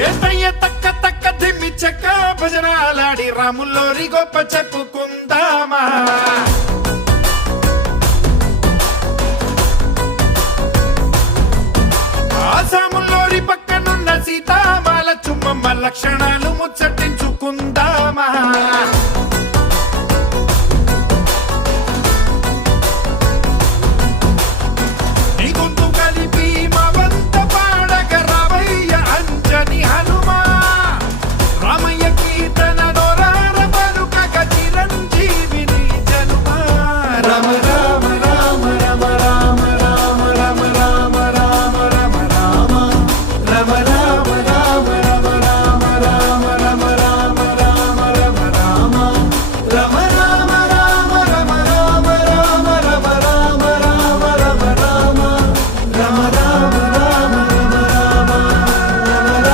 ఏతయ్య తక్క తక్క దిమ్మి చెక్క భజనాలాడి రాముల్లోరి గొప్ప చెప్పుకుందామా. ఆసాముల్లోరి పక్కనున్న సీతామాల చుమ్మమ్మ లక్షణాలు ముచ్చట